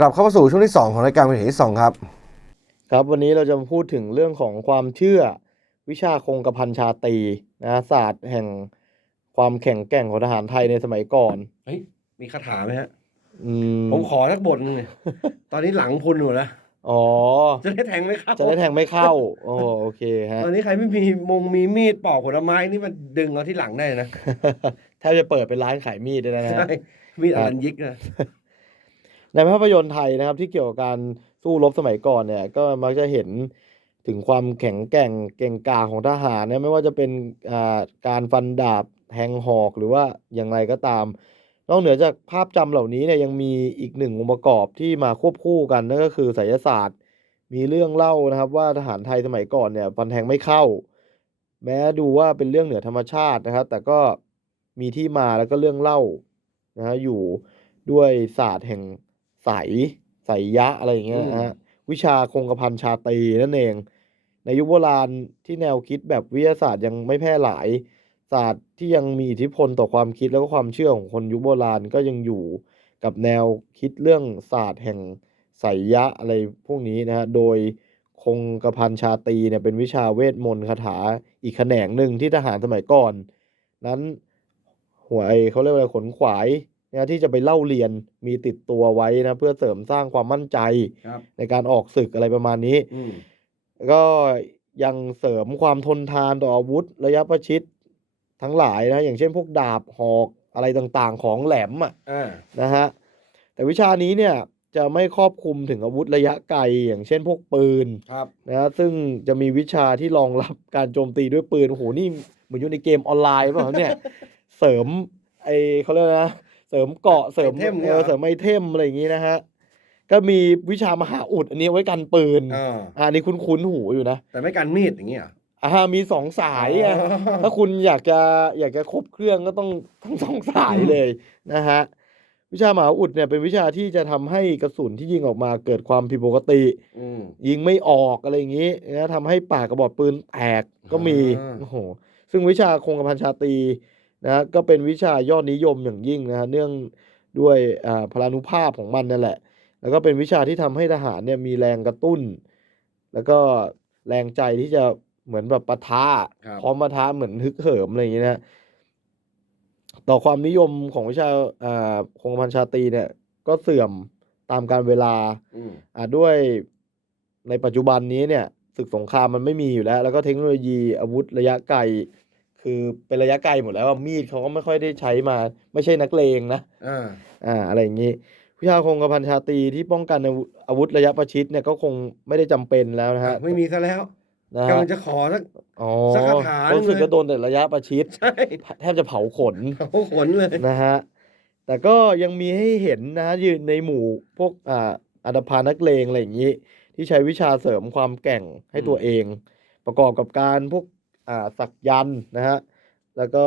กลับเข้ามาสู่ช่วงที่ 2 ของรายการวิถีที่2ครับ ครับวันนี้เราจะมาพูดถึงเรื่องของความเชื่อวิชาคงกระพันชาตรีนะศาสตร์แห่งความแข็งแกร่งของทหารไทยในสมัยก่อนเฮ้ยมีคาถาไหมฮะอืมผมขอสักบทหนึงเนี่ยตอนนี้หลังพุนอยู่แล้วอ๋อ จะได้แทงไหมครับจะได้แทงไม่เข้า โอ้โอเคฮะ ตอนนี้ใครไม่มีมงมีมีดปอกผลไม้นี่มันดึงเอาที่หลังได้นะ แทบจะเปิดเป็นร้านขายมีดได้แล้วนะฮะใช่มีดอลันยิกนะ ในภาพยนตร์ไทยนะครับที่เกี่ยวกับการสู้รบสมัยก่อนเนี่ยก็มักจะเห็นถึงความแข็งแกร่งเก่งกาจของทหารเนี่ยไม่ว่าจะเป็นการฟันดาบแทงหอกหรือว่าอย่างไรก็ตาม นอกเหนือจากภาพจำเหล่านี้เนี่ยยังมีอีกหนึ่งองค์ประกอบที่มาควบคู่กันนั่นก็คือไสยศาสตร์ มีเรื่องเล่านะครับว่าทหารไทยสมัยก่อนเนี่ยฟันแทงไม่เข้า แม้ดูว่าเป็นเรื่องเหนือธรรมชาตินะครับ แต่ก็มีที่มาแล้วก็เรื่องเล่านะฮะอยู่ด้วยศาสตร์แห่ง ไสยไสยยะอะไรอย่างเงี้ยนะฮะวิชาคงกระพันชาตรีนั่นเอง ในยุคโบราณที่แนวคิดแบบวิทยาศาสตร์ยังไม่แพร่หลาย ศาสตร์ที่ยังมีอิทธิพลต่อความคิดแล้วก็ความเชื่อของคนยุคโบราณก็ยังอยู่กับแนวคิดเรื่องศาสตร์แห่งไสยยะอะไรพวกนี้นะฮะโดยคงกระพันชาตรีเนี่ยเป็นวิชาเวทมนต์คาถาอีกแขนงหนึ่งที่ทหารสมัยก่อน นั้นหัวไอเขาเรียกว่าอะไรขนขวาย นะที่จะไปเล่าเรียนมีติดตัวไว้นะ เพื่อเสริมสร้างความมั่นใจครับในการออกศึกอะไรประมาณนี้ อืมก็ยังเสริมความทนทานต่ออาวุธ ระยะประชิดทั้งหลายนะ อย่างเช่นพวกดาบหอกอะไรต่างๆ ของแหลมอะอ่านะฮะแต่วิชานี้เนี่ยจะไม่ครอบคลุมถึงอาวุธระยะไกล อย่างเช่นพวกปืนครับนะฮะซึ่งจะมีวิชาที่รองรับการโจมตีด้วยปืนโอ้โหนี่เหมือนอยู่ในเกมออนไลน์เปล่าครับเนี่ย เสริมไอเขาเรียกอะไรนะ เสริมเกราะเสริมไอเทมเนี่เอยเหรออเสริมไอเทมอะไรอย่างงี้นะฮะ ก็มีวิชามหาอุด อันนี้ไว้กันปืนอ่าอ่าอันนี้คุ้นๆหูอยู่นะแต่ไม่การมีดอย่างเงี้ยเหรออ่ามีสองสายอะอ๋อถ้าคุณอยากจะอยากจะครบเครื่องก็ต้องทั้งสองสายเลยนะฮะวิชามหาอุดเนี่ยเป็นวิชาที่จะทำให้กระสุนที่ยิงออกมาเกิดความผิดปกติ อืม ยิงไม่ออกอะไรอย่างนี้นะทำให้ปากกระบอกปืนแตกก็มีอ่า โอ้โหซึ่งวิชาคงกระพันชาตรี นะฮะก็เป็นวิชายอดนิยมอย่างยิ่งนะฮะเนื่องด้วยอ่าพลานุภาพของมันนั่นแหละ แล้วก็เป็นวิชาที่ทำให้ทหารเนี่ยมีแรงกระตุ้น แล้วก็แรงใจที่จะเหมือนแบบปะทะครับพร้อมปะทะเหมือนฮึกเหิมอะไรอย่างนี้นะต่อความนิยมของวิชาอ่าคงกระพันชาตรีเนี่ยก็เสื่อมตามการเวลาอืมอ่าด้วยในปัจจุบันนี้เนี่ยศึกสงครามมันไม่มีอยู่แล้ว แล้วก็เทคโนโลยีอาวุธระยะไกล คือเป็นระยะไกลหมดแล้วอะมีดเขาก็ไม่ค่อยได้ใช้มา ไม่ใช่นักเลงนะอ่าอ่าอะไรอย่างนี้วิชาคงกระพันชาตรีที่ป้องกันอาวุธอาวุธระยะประชิดเนี่ยก็คงไม่ได้จำเป็นแล้วนะฮะไม่มีซะแล้วนะกำฮะลังจะขอสัก อ๋อสักคาถาหนึ่ง รู้สึกเลยก็โดนแต่ระยะประชิด ใช่แทบจะเผาขนเขาขนเลย นะฮะ แต่ก็ยังมีให้เห็นนะยืนในหมู่พวกอ่าอัตภานักเลงอะไรอย่างนี้ ที่ใช้วิชาเสริมความแกร่งให้ตัวเอง ประกอบกับการพวกอ่า สักยันต์นะฮะแล้วก็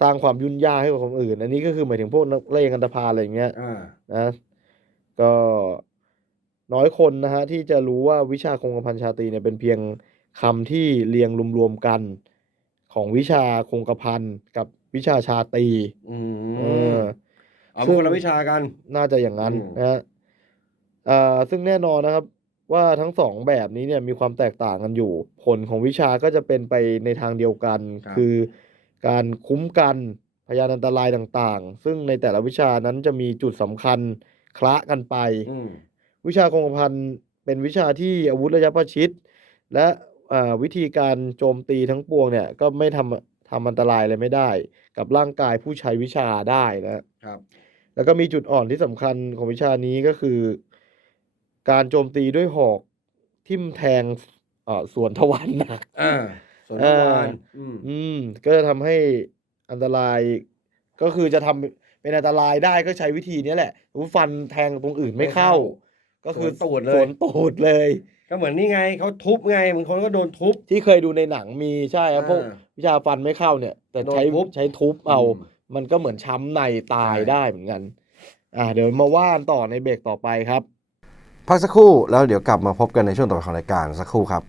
สร้างความยุ่งยากให้กับคนอื่น อันนี้ก็คือหมายถึงพวกนักเลงอันตพาลอะไรอย่างเงี้ยอ่านะก็น้อยคนนะฮะที่จะรู้ว่าวิชาคงกระพันชาตรีเนี่ยเป็นเพียงคำที่เรียงรวมๆกันของวิชาคงกระพันกับวิชาชาตรีอืเอมอเอาเป็นคนละวิชากันน่าจะอย่างนั้นอืมนะฮะอ่าซึ่งแน่นอนนะครับ ว่าทั้งสองแบบนี้เนี่ยมีความแตกต่างกันอยู่ ผลของวิชาก็จะเป็นไปในทางเดียวกันคือการคุ้มกันพยานอันตรายต่างๆ ซึ่งในแต่ละวิชานั้นจะมีจุดสำคัญคละกันไป อืมวิชาคงกระพันเป็นวิชาที่อาวุธระยะประชิด และอ่าวิธีการโจมตีทั้งปวงเนี่ยก็ไม่ทำทำอันตรายอะไรไม่ได้ กับร่างกายผู้ใช้วิชาได้นะ ครับ แล้วก็มีจุดอ่อนที่สำคัญของวิชานี้ก็คือ การโจมตีด้วยหอกทิ่มแทงเอ่อส่วนทวารหนักอ่าส่วนเอเมื่ออวานอืมอืมก็จะทำให้อันตรายก็คือจะทำเป็นอันตรายได้ก็ใช้วิธีนี้แหละสมมุติฟันแทงตรงอื่นไม่เข้า ก็คือสวนตูดเลยสวนตูดเลย ก็เหมือนนี่ไงเขาทุบไงบางคนก็โดนทุบที่เคยดูในหนังมีใช่ครับพวกอ่าวิชาฟันไม่เข้าเนี่ย แต่โดนใช้ทุบใช้ทุบเอาอืมมันก็เหมือนช้ำในตายใช่ได้เหมือนกัน อ่าเดี๋ยวมาว่านต่อในเบรกต่อไปครับ พักสักครู่แล้วเดี๋ยวกลับมาพบกันในช่วงต่อไปของรายการสักครู่ครับ